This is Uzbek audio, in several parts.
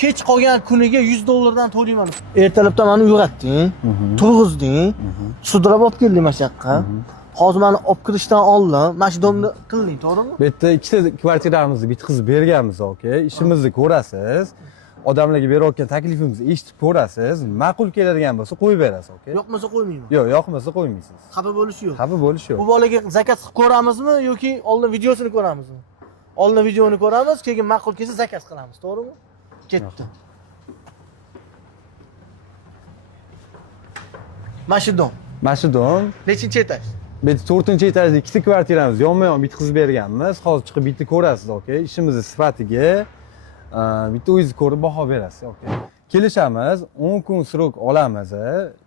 Kech qolgan kuniga $100 to'layman. Ertalabda meni uyg'otding, turg'izding, sudrab olib kelding mana shu yoqqa. Hozir meni olib kirishdan oldin mana shu domni qilding, to'g'rimi? Bu yerda ikkita kvartiramizni bitkazib berganmiz, aka. Ishimizni ko'rasiz. Odamlarga berayotgan taklifimizni eshitib ko'rasiz. Ma'qul keladigan bo'lsa qo'yib berasiz, aka. Yo'qmasa qo'ymayman. Yo'q, yoqmasa qo'ymaysiz. Xafa bo'lish yo'q. Xafa bo'lish yo'q. Bu bolaga zakaz qilib ko'ramizmi yoki oldin videosini ko'ramizmi? Oldin videoni ko'ramiz, keyin ma'qul kelsa zakaz qilamiz, to'g'rimi? Ketdi. Mashidon. Mashidon. Nechinchi etaj? Bu yerda 4-etajda ikkita kvartiramiz yonma-yon bitkazib berganmiz. Hozir chiqib bitta ko'rasiz, aka. Ishimizni sifatiga bitta o'zingiz ko'rib baho berasiz, aka. Kelishamiz, 10 kun srok olamiz.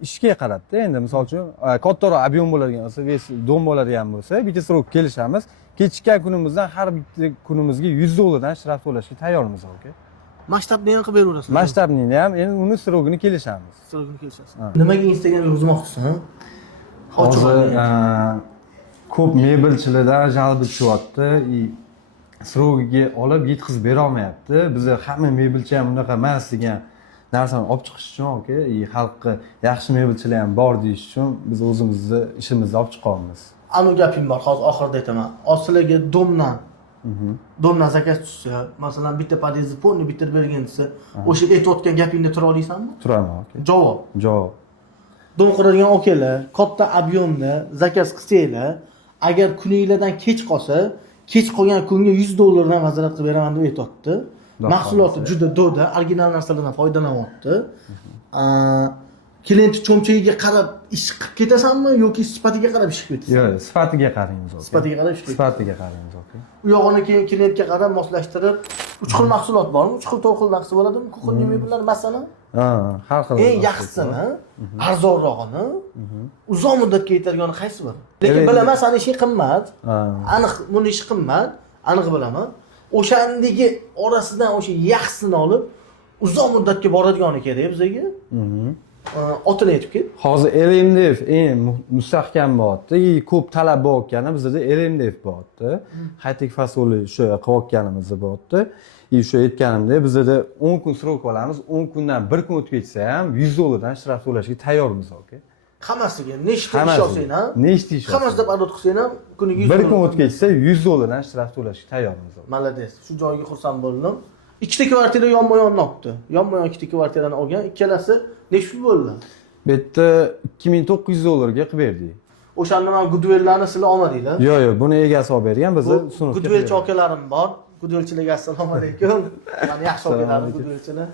Ishga qarabda, endi misol uchun kattaroq ob'yom bo'ladigan bo'lsa, dom bo'ladigan bo'lsa, bitta srok kelishamiz. Kechikkan kunimizdan har bitta kunimizga $100 shtraf to'lashga tayyormiz, aka. Masshtabni ham qilib beraverasiz. Masshtabni ham, endi uni srogini kelishamiz. Srogini kelishasiz. Nimaga Instagram yozmoqchisan? Hozir ko'p mebelchilardan jalbi tushyapti. Srogiga olib yetkazib bera olmayapti. Biz hamma mebelchi ham unaqa emas degan narsani olib chiqish uchun, aka, xalqqa yaxshi mebelchilar ham bor deyish uchun biz o'zimizni ishimizni olib chiqamiz. Anu gapim bor, hozir oxirida aytaman. Sizlarga domdan zakaz tushsa, masalan, bitta podyezdni polni bitirib bergan desa, o'sha aytayotgan gapingda tura olaysanmi? Turaman, aka. Javob. Javob. Dom quradigan akalar, katta ob'yomda zakaz qilsanglar, agar kuningizdan kech qolsa, kech qolgan kunga $100 dan nazorat qilib beraman deb aytayapti. Mahsuloti juda do'da, original narsalardan foydalanyapti. Klient cho'mchagiga qarab ish qilib ketasanmi yoki sifatiga qarab ish qilib ketasanmi? Yo'q, sifatiga qaraymiz, aka. Sifatiga qarab ish qilib. Sifatiga qaraymiz, aka. U yog'ini keyin klientga qarab moslashtirib, 3 xil mahsulot bormi? 3 xil, 4 xil narsa bo'ladimi? Kukunli mebellar masalan. Har xil. Eng yaxshisini, arzonrog'ini, uzoq muddatga yetadigani qaysi bor? Lekin bilaman, sani ishing qimmat. Aniq, buni ishi qimmat, aniq bilaman. O'shandagi orasidan o'sha yaxshisini olib, uzoq muddatga boradigani kerak bizga. Otini aytib ket. Hozir LMDF eng mustahkam bo'lyapti. Ko'p talab bo'layotgani bizda LMDF bo'lyapti. High-tech fasoli shu qilayotganimiz bo'lyapti. Shu aytganimdek, bizda 10 kun srok olamiz. 10 kundan 1 kun o'tib ketsa ham $100 dan shtraf to'lashga tayyormiz, aka. Hammasiga nechta ish olsang ham, nechta ish olsang, hammasida adot qilsang ham kuniga $100. 1 kun o'tib ketsa $100 dan shtraf to'lashga tayyormiz. Malades. Shu joyga xursand bo'ldim. Ikkita kvartira yonma-yon olibdi. Yonma-yon ikkita kvartirani olgan, ikkalasi necha pul bo'ldi? Bu yerda $2900 ga qilib berdik. O'shanda men Goodwell'larni sizlar olmadinglar. Yo'q, buni egasi olib bergan, biz sinfga. Goodwellchi akalarim bor. Goodwellchilarga assalomu alaykum. Meni yaxshi akalarim Goodwellchilar.